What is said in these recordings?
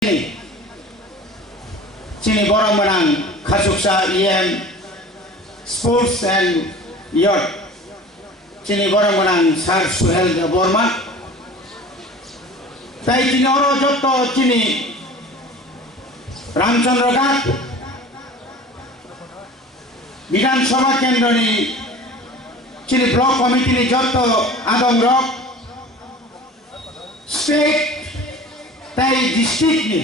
chini borang menang khasuksa EM Sports and Yacht chini borang menang Sar Suhel Debbarma tai chini oro joto chini Ramchandra Ghat Bidhan Sabha Kendra ni chini block committee ni joto Adong Rock state tai district ni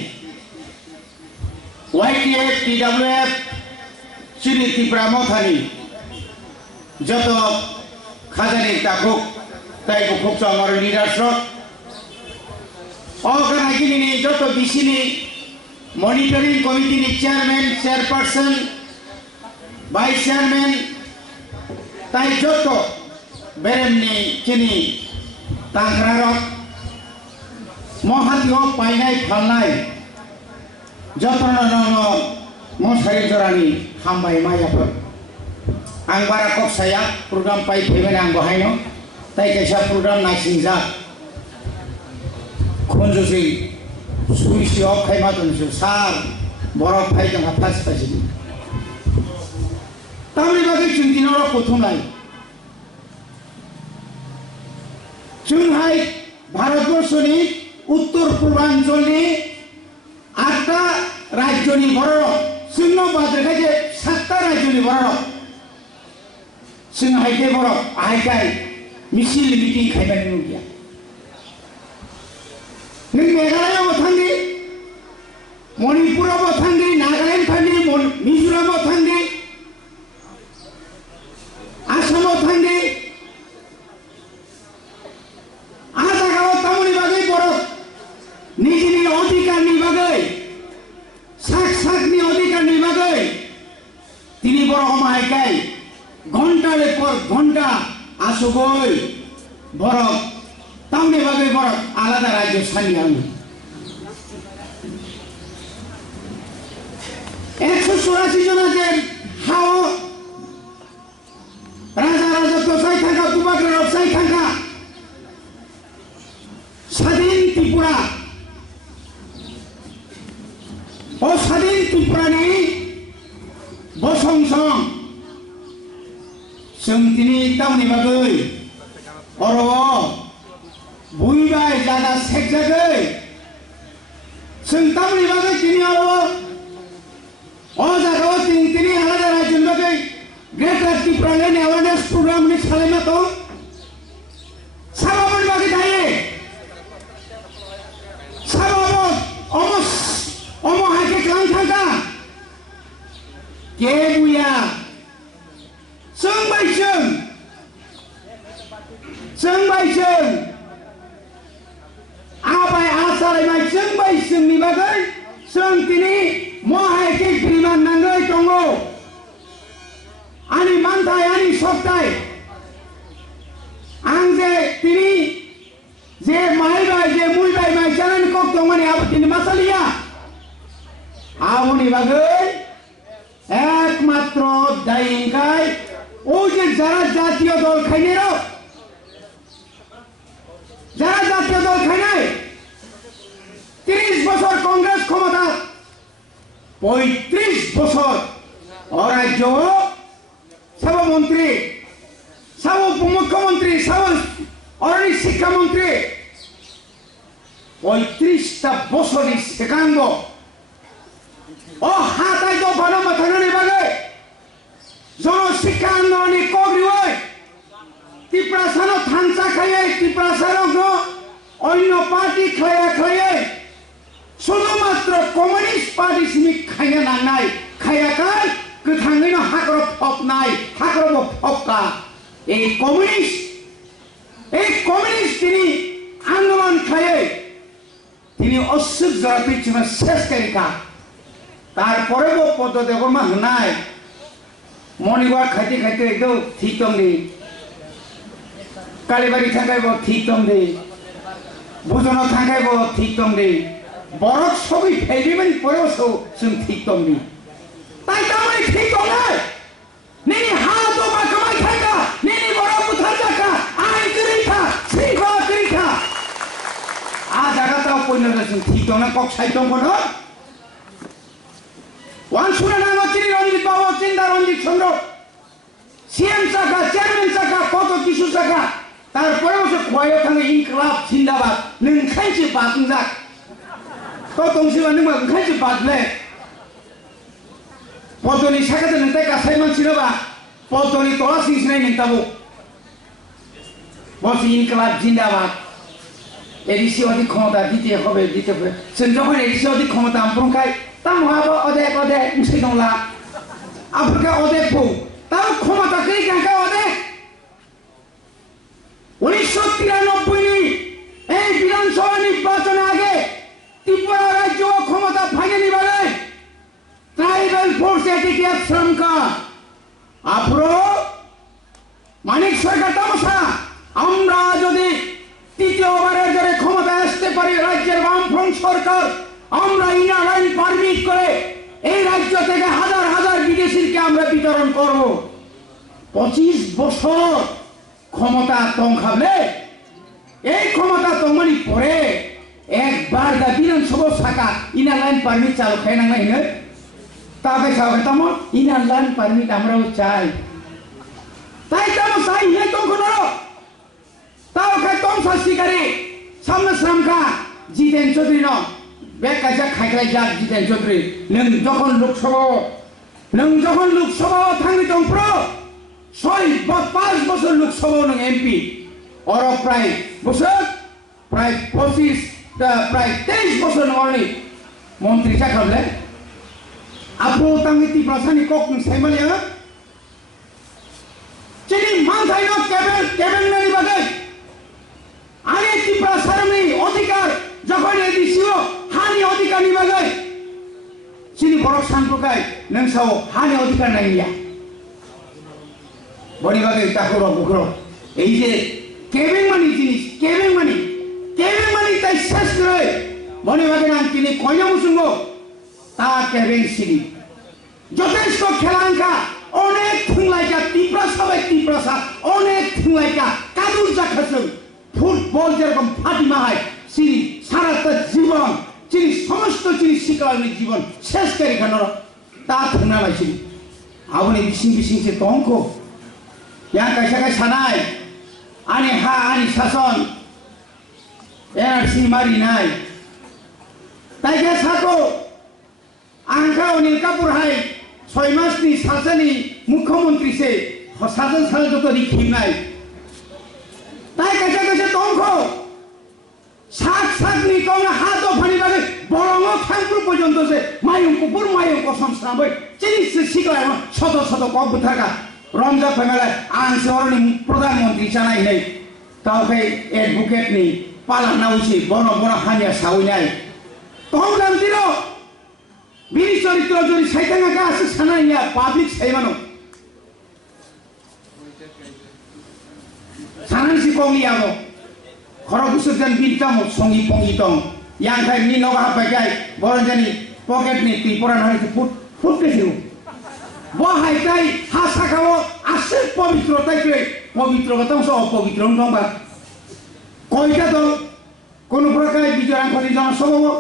YTF TWF chini twiprasarwchapmwng joto khajani takuk tai bwkhaktwi amar leadership organ kini ni joto BC ni monitoring committee ni chairman chairperson vice chairman tai joto berem ni chini tangkrarok Mohatio painai phalnai jotona nono mosari jorani hambai yapharo ang barakok saya program pai pheben ang bahaino tai kaisa program naisingja khonjusi suisi of khai matun su sar borok phai jang hapas pasi tamri bagi chuntinoro prothomlai chunghai bharatborshoni उत्तर पूर्वांचलनि 8टा राज्यनि बर'राव जोंनो बाद्रायखाय 7टा राज्यनि बर'राव जों हायके बर'राव आहायखाय missile meeting खायबानि नुगिया नों मेघालयाव थांदि मणिपुराव थांदि नागालेण्ड थांदि मिजोरामाव थांदि आसामाव थांदि आजागाव तामुनि बागै बर'फ निजिनि अधिकारनि बागै साकनि अधिकारनि बागै तिनि बर'ख माहायखाय घन्टाले पर घन्टा आसुगै बर'फ तामुनि बागै बर'फ आलादा राज्य सानियामोन 184 जना जे हाव राजा राजत्व थाखा कुमाग्राव थाखा স্বাধীন ত্রিপুরা ও স্বাধীন ত্রিপুরানি বসংসং जों दिनै टाउननि बागै अर बुइबाय जागा सेकजागै जों टाउननि बागै दिनै अ जागायाव दिनै आलादा राज्यनि बागै ग्रेटार त्रिपुरा लेन्ड एवारनेस प्रग्रामनि खालामना दं साबामोननि बागै दायो के बुया जों आबाय आसारायनाय जोंनि बागै जों दिनै महायके ग्रिमान नाङै दङ आंनि मानथाय आंनि सप्ताय आं जे दिनै जे माइबाय जे मुइबाय माइजानानै कक दंमोन आबो दिनै मासालिया आवनि बागै एकमात्र दायिंखाय ओ जे যারা জাতীয় দল খাইনেরো যারা জাতীয় দল খাইনাই 30 বছর কংগ্রেস ক্ষমতা 35 বছর অরাজ্য সব মন্ত্রী সব উপমুখ্যমন্ত্রী সব অরণি শিক্ষামন্ত্রী 35টা বছরই সেকাঙ্গ ও হাতাই দফানো মাথানোনি বাগে জনশিক্ষা আন্দোলনী কগ্রিওই ত্রিপ্রাসারও থানসা খাইয়ে ত্রিপ্রাসারও অন্য পার্টি খাইয়ে শুধুমাত্র কমিউনিস্ট পার্টি সিমিক খাইয়ে নাंनाय খাইয়াকাय गोथाङैनो हाग्र फबनाय हाग्र फबका এই কমিউনিস্ট তিনি আন্দোলন খাইয়ে তিনি অসুখ জড়াতে ছিল শেষ কারিকা তারপরে পদ দেবর্মা হনায় মণিবার খাইতে খাইতে একদম ঠিকম দে কালীবাড়ি থাকাইব ঠিকম দে ভোজন থাকাইব ঠিকম দে বরফ সবই ফেলিবেন পরেও जों ঠিকম দে তাই তামানে ঠিকম নয় নেনি হাত বা কামাই থাকা নেনি বরফ উঠা থাকা আই করি থা শ্রী বা করি থা আ জায়গাটাও পয়না যাচ্ছেন ঠিক না কক সাইতম কোনো ওয়ান শুনে নাম হচ্ছে রঞ্জিত বাবু চিন্তা রঞ্জিত চন্দ্র সিএম শাখা চেয়ারম্যান শাখা কত কিছু শাখা তারপরে হচ্ছে খোয়াইও থাঙ্গে ইনকলাব জিন্দাবাদ নोंखायसो बादुंजाक তো দংশিবা नों ओंखायसो बादले পদ্মনি শাখাতে নोंथाय गासाय मानसिनोबा পদ্মনি তলা সিংসিনাय नोंथाबो বসে ইনকলাব জিন্দাবাদ এডিসি অধিক ক্ষমতা দিতে হবে जों যখন এডিসি অধিক ক্ষমতা আমপ্রংখাय তামহাবো অদেক মুসি দংলা আফ্রিকা অদেক বউ তাও ক্ষমতা কই গাঙ্কা অদেক 1993 এই বিধানসভা নির্বাচন আগে ত্রিপুরা রাজ্য ক্ষমতা ভাঙে নিবালে ট্রাইবাল ফোর্স এটিটিএফ শ্রমকা আফ্রো মানিক সরকার তামসা আমরা যদি তৃতীয়বারের ধরে ক্ষমতা আসতে পারি রাজ্যের বামফ্রন্ট সরকার আমরা ইনার লাইন পারমিট করে এই রাজ্য থেকে হাজার হাজার বিদেশিকে আমরা বিতরণ করব 25 বছর ক্ষমতা তংখাবলে এই ক্ষমতা তংমানি পরে একবার দা বিধানসভা শাখা ইনার লাইন পারমিট চালু খাই নাংলাই নে তাকে চাওকে তাম ইনার লাইন পারমিট আমরাও চাই তাই তাম চাই হে তংখনো তাও খাই তং শাস্তিকারী সামনে শ্রামখা জিতেন চৌধুরী ন বে কাজা খাইখাই যাক জিতেন চৌধুরী নों যখন লোকসভা থাঙ্গি দংপ্র 5 বছর লোকসভা নों এমপি और प्राय बছর प्राय 25 प्राय 23 বছর নলি মন্ত্রী জাখাবলে আপু তাঙ্গি ত্রিপ্রাসানি কক সাইমালে চিনি মানথাই ন ক্যাবিনেট বাদে আরে ত্রিপ্রাসারনি অধিকার যখন এডিসিও হানি অধিকার নিবাগে চিনি বড় শান্তকাই নংসাও হানি অধিকার নাইয়া বড়ি বাগে তাকরো বুকরো এই যে কেবিং মানি জিনিস কেবিং মানি তাই শেষ করে মনে ভাগে না তিনি কয়না মুসুঙ্গো তা কেবিং সিনি যথেষ্ট খেলাঙ্কা অনেক থুংলাইকা ত্রিপ্রাসা অনেক থুংলাইকা কাদুর জাখাসুং ফুটবল যেরকম ফাটিমা হয় সিনি সারাটা জীবন চিনি সমস্ত চিনি শিকারনি জীবন শেষ করে খানোর তা থুংনা লাইছিনি আবনি বিসিং তংখ ইয়া কাইসা সানাই आने हा आने शासन एनआरसी मारी नाय ताइके साको आंखा अनिल कापुर हाय 6 मासनि सासेनि मुख्यमंत्री से शासन साल जतो रिखिनाय ताइ काइसा तंखो सात नि कौन हाथ फानि बागे बरंग थांपुर पर्यंत से मायुंकुपुर मायुंको संस्राबै चिनि सिगाय शत कब थाका रमजा फैमाला आं शहरनि प्रधानमंत्री जानाय नै तावखै एडभोकेट नि पाला नाउसि बन हानिया सावैनाय तंलाम तिरो बिनि चरित्र जरि साइथाङा गासि सानायनिया पाब्लिक साइमानो सानांसि कौलियाबो खरगुसुरजन बिनतामो संगी पंगी दं यांखाय नि नगा हाबायगाय बरनजानि पकेट नि त्रिपुरा हारिखौ फुट केसिरु बहायताय हासाखाव आसे पवित्रताय पवित्रता सो अपवित्र दंबा कयटा दल कोन प्रकार बिजरांखनि जनसभा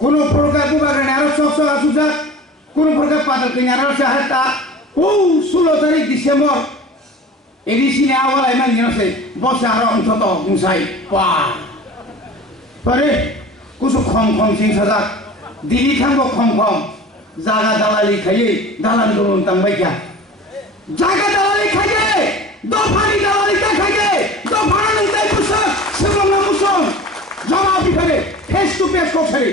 कोन प्रकार बुबागनि आरो सस आसुजा कोन प्रकार पादकनि आरो साहता ओ 16 तारिख डिसेम्बर एडिसिनि आवलाय मानिनोसै बस आरो अन्तत मुसाय पा परे कुसु खम सिं सजा दिल्ली थांगो खम जागा दालाली खाये दालान गुरुन तंबाय क्या जागा दालाली खाये दोफानी दालाली का खाये दोफाना नंताय मुसो सिमलंगा मुसो जमा बिखरे फेस टू फेस को खरे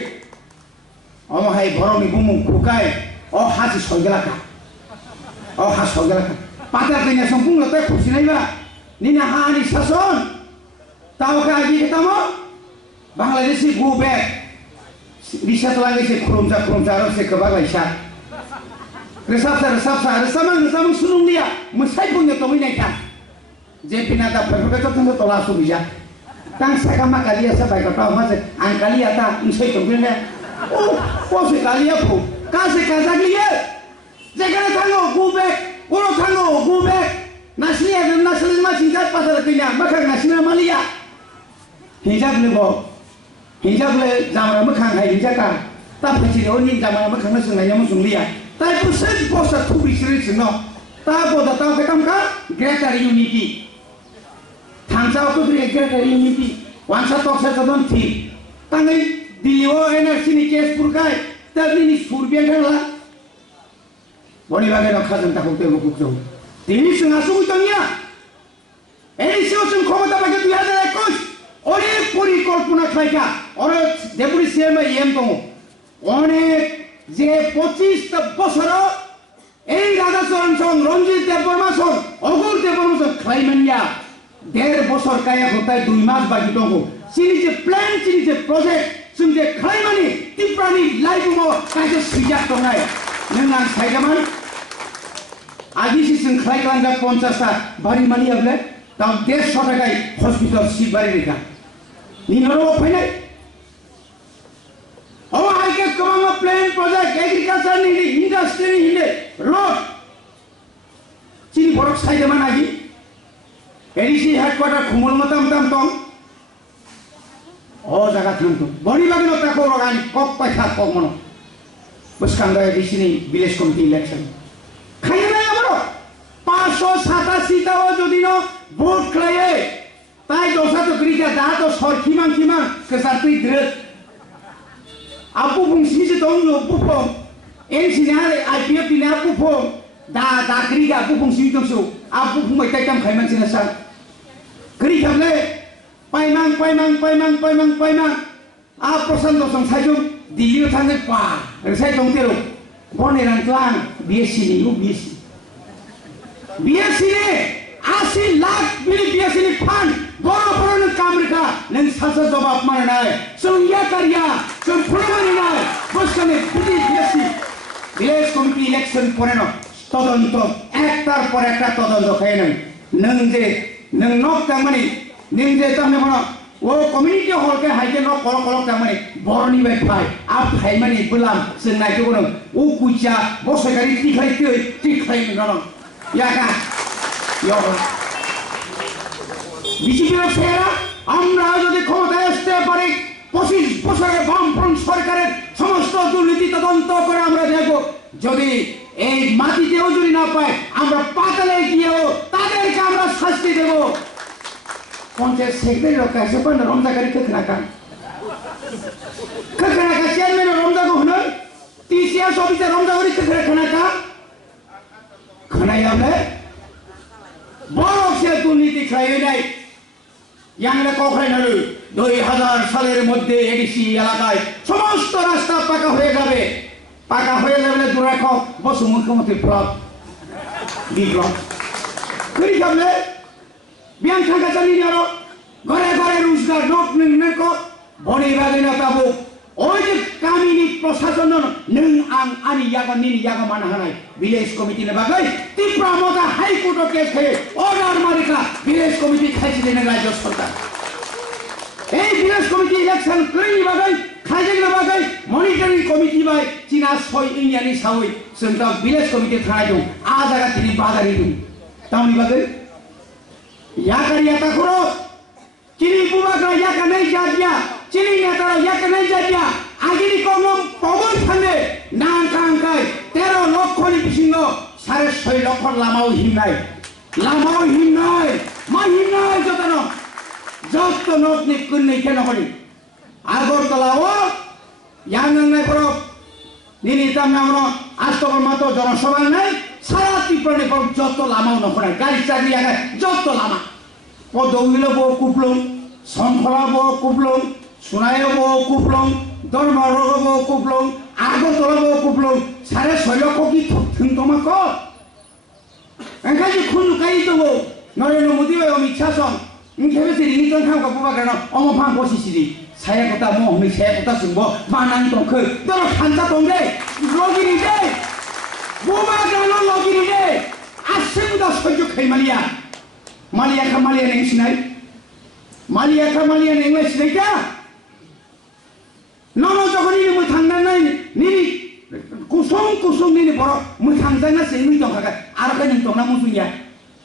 अम हाय भरमी बुमु खुकाय अ हासि सगेलाका पाता कन्या संपूर्ण लते खुसिनायबा निना हानि शासन तावका आगि खतामो बांग्लादेशी गो बैक रिसात लागे से खुरुमसा र से कबा लाइसा रेसाबसा रेसामं सुनुं दिया मसाय बुंनो तमिनायका जे पिनाता फरफका तथन तला सुबिजा तां साका मा कालिया सा बायका मासे आं कालिया ता उनसै तमिने ओ पसे कालिया फु कासे काजागलिए जेगाने थांगो गो बैक ओरो थांगो गो बैक नासलिया मा सिंगा पासा कइना माखा नासिना मालिया हिजाब लेबो हिंजाबले जामरा मोखां हाय हिंजाका ता फैसिनो नि जामरा मोखांनो सोंनाय मो सोंलिया ताइ बुसै बसा थुबिसरि सोंनो ता बोदा ता बेकामका ग्रेटर यूनिटी थांसाव को ग्रेटर यूनिटी वांसा तोक्सा तदन थि तांगै दिलिओ एनआरसी नि केस पुरकाय ताबिनि सुरबियानला बनि बागे न खाजन ताखौ तेबो कुकजौ दिनि सोंआ सुगुतनिया एनिसिओ जों क्षमता बागे 2021 अनेक परिकल्पना खायका अरे डेपुटी सीएम एम दङ अनेक जे 25 বছর এই রাধাচরণ সং রঞ্জিত দেববর্মা সং অগুর দেববর্মা সং খাইমানিয়া 1.5 বছর কায়া হতায় 2 মাস বাকি দङ সিনি যে প্ল্যান সিনি যে প্রজেক্ট जों जे खाइमानि टिप्रानि लाइफमो काजे सिजाक दंनाय नों आं साइगामान आदिसि जों खाइलांगा 50 ता बारि मानि आबले दाम 150 टाकाय हस्पिटाल सिट बारि रेखा निनरो फैनाय ओ आइके कमांगा प्लान प्रोजेक्ट एग्रीकल्चर नि इंडस्ट्री नि रोड चिनि बरक साइगामान आगि एडिसि हेडक्वार्टर खुमल मताम ताम दं ओ जागा थांतो बनि बागिनो ताको रगानि कक पाइखा कक मनो बसकांगा एडिसिनि विलेज कमिटि इलेक्शन खाइना आमरो 587 ताओ जदिनो भोट खलाये ताइ दसा तो ग्रिजा दा तो सरखिमां खिमां केसारति द्रेस आपु बुंसि जे दं नो पुफो एनसिना आइपिएफ दिना पुफो दा ग्रिगा आपु बुंसि दंसो आपु बुंबाय ताइताम खाइमानसिना सा ग्रिजाले पाइमां आ प्रशांत संसायजों दिल्ली थांगे पा रसाय दंतेरो बनेरान क्लां बीएससी नि बीएससी ने 80 लाख बिल बीएससी नि फान बरफोरनो कामरिका नों सासा जवाब मारनाय जों या कारिया जों फुरमानिनाय बसकाने बिदि बीएससी विलेज कमिटि इलेक्शन परेनो तदন্ত एकटार पर एकटा तदন্ত खायनो नों जे नों नक तामानि निंजे तमने बनो वो कम्युनिटी हॉल के हाइके न कल कल तमने बरनी बाय फाय आप खाइमानि बुलाम जोंनाय के बनो ओ कुचा बसगारि तिखाय नन याका यो বিজেপির ছেলেরা আমরা যদি ক্ষমতায় আসতে পারি 25 বছরের বামফ্রন্ট সরকারের সমস্ত দুর্নীতি তদন্ত করে আমরা দেখব যদি এই মাটিতেও যদি না পায় আমরা পাতালে গিয়েও তাদেরকে আমরা শাস্তি দেব পঞ্চায়েত সেক্রেটারি রকাইছে কোন রমজাকারি কখনাকা চেয়ারম্যান রমজাগো হলো টিসিএস অফিসার রমজাগরি কখনাকা খনাইয়ালে বড় দুর্নীতি খাইনাই ইয়াংলে কখনাইনালু 2000 সালের মধ্যে এডিসি এলাকায় সমস্ত রাস্তা পাকা হয়ে যাবে দুরাখ বসু মুখ্যমন্ত্রী ফ্লপ বিপ্লব করি যাবে বিয়ান থাকা চালি নিয়ারো ঘরে ঘরে রোজগার নক নক বনি বাগিনা তাবো ওই যে কামিনি প্রশাসন নং আং আনি ইয়াগা নিনি ইয়াগা মানা হানাই ভিলেজ কমিটি নে বাগাই ত্রিপুরা মগা হাইকোর্ট কেস খেয়ে অর্ডার মারিকা ভিলেজ কমিটি খাইছি দেন রাজ্য সরকার এই ভিলেজ কমিটি ইলেকশন করি বাগাই খাইছে না বাগাই মনিটরিং কমিটি বাই চিনা সই ইন্ডিয়ানি সাউই সন্তা ভিলেজ কমিটি থানাই দং আ জায়গা তিনি বাজারি দং তাওনি বাগাই याकारिया ताखुरो चिनी बुबाग्रा याका नै जादिया चिनी नेतारा याका नै जादिया आगिनि कमम पवन थाने नांकांकाय 13 लक्षनि बिसिङो 6.5 लक्ष लामाव हिमनाय मा हिमनाय जतनो जत्तो नोटनि कुन्नै केन हरि आगरतलाओ यानंनाय पर निनि तामनामनो आस्तबर मातो जनसभा नै सारा टिप्रानि पर जत्तो लामाव नखनाय गाडी चागरी आगा जत्तो लामा पदौगिलो बो कुप्लुं संखला बो कुप्लुं सुनायो बो कुप्लुं दरबारो बो कुप्लुं आगरतला बो कुप्लुं 6.5 लक्ष कि थुंतमा क एंखाजि खुनुकाइ दबो नरेन्द्र मोदी व अमित शाह सं इंखेबेसि रिनिटन थांका बुबाग्रानो अमफां बसिसिरि साया कथा म हमै साया कथा सुंबो मानां दंखो दर खानजा दंदे लगिरि दे बुबाग्रानो लगिरि दे आसेबुदा सय्य खैमालिया मालिया नेंसिनाय सिनायता ननो जगनि मोथांनाय निनि कुसुम निनि बर मोथांजाना सेनि दंखागा आरो नों दंना मुसुया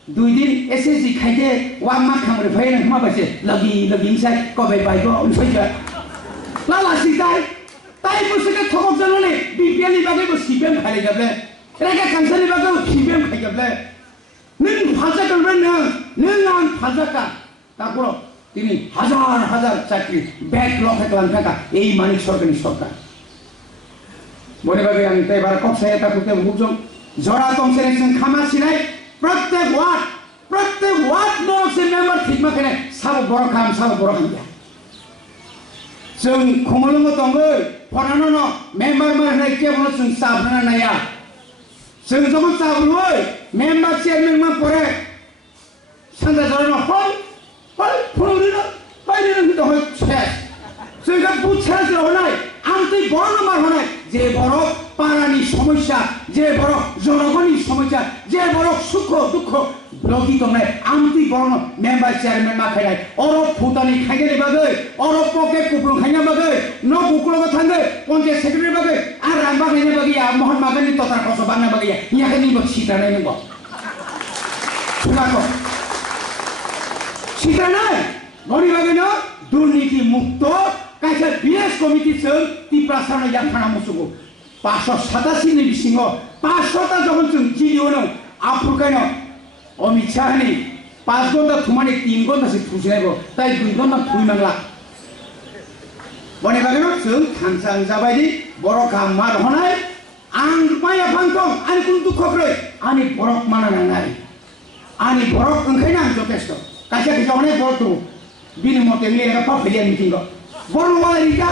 2 दिन एसएससी खाइते वा मा खामरे फायन मा बासे लगी साय कबे बायगो उनसैजा लाला सिताय ताई बुसके थोक जनले बिपिएलनि बागै बो सिपिएम खाले जाबले रेगा कांसानि बागै सिपिएम खाय जाबले नों फाजा करबे नों आं फाजाका ताको তিনি হাজার হাজার চাকরি ব্যাকলগ থাকা এই মানিক সরকারি সরকার বনে ভাবে আমি তাই বার কক্সায় তা করতে বুঝম জরা তংসের খামা সিনাই প্রত্যেক ওয়ার্ড নরসে মেম্বার ঠিক মাখানে সাব বড় খাম जों खमलंग तंगै फनानो न मेम्बार मारनाय केवल जों साबना नाया जों जब साबलुय मेम्बार चेयरमैन मा परे सानदा जरनो हय फुलुनो बायनो दहय छे जोंगा बुछा जरनाय आंतै बड़ नाम्बार हनाय जे बड़ पारानि समस्या जे बड़ जनगणनि समस्या जे बड़ सुख दुख लगी तंगनाय आंतै बड़ मेम्बार चेयरमैन मा खायनाय अर फुटानि खायनाय बागै अर पके कुप्रुं खायनाय बागै न बुकुलग थांगै पंचायत सेक्रेटारि बागै आ रांबा खायनाय बागै आ महात्मा गांधी तथा खस बांना बागै याखनि बो सिटानाय नंगौ सुनाको सिटानाय गरि बागै न दुर्नीति मुक्त कायसा बिएस कमिटि जों तिप्रासारनो याफाना मुसुगो 587 नि बिसिङ 500 ता जखन जों जिलिओनो आफुरकायनो अमित शाहनि 5 घन्टा थुमानि 3 घन्टासो थुसिनायबो ताइ 2 घन्टा थुइनांला बने बागैनो जों थांसां जाबायदि बर' गामार हनाय आं माया फांथं आं कुन दुखख्रै आनि बरक माना नांनाय आनि बरक ओंखायनो आं जथेष्ट कायसा कायसा हनाय बरक बिनि मते लेगा पाफैया मिटिंग बर' वालारिका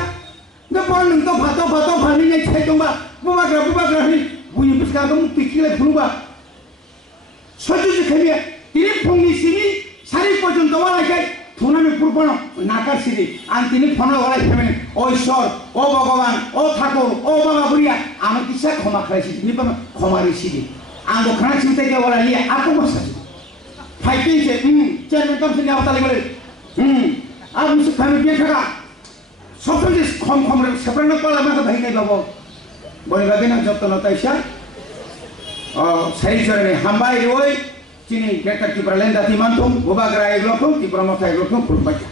दा बर नों तो भातो भानि नै थाइदोंबा बुबाग्रा नि बुनि बुसकाखौ मुक्तिखिलाय फुनुबा सजुजु खायमे तिनि फुंनि सिनि सारि पर्यन्त वालायखाय थुनानै पुरबनो नाकारसिदि आं तिनि फन वालाय फेमेन ओ ईश्वर ओ भगवान ओ ठाकुर ओ बाबा बुरिया आं किसा क्षमा खालायसि तिनि पन क्षमारि सिदि आं गखना चिन्ता के वालाय आको बसासि फाइटिंसे चेयरमैन तमसिनि आवताले बोले आ मुसु खामे बेखा सबसे खम रे सेपरेट पाला मा भाई नै बाबो बने बागैना जतन ताइसा साइजरनि hambai ओइ chini greater tipralenda timantum bubagrai glokum tipramotai glokum purbaja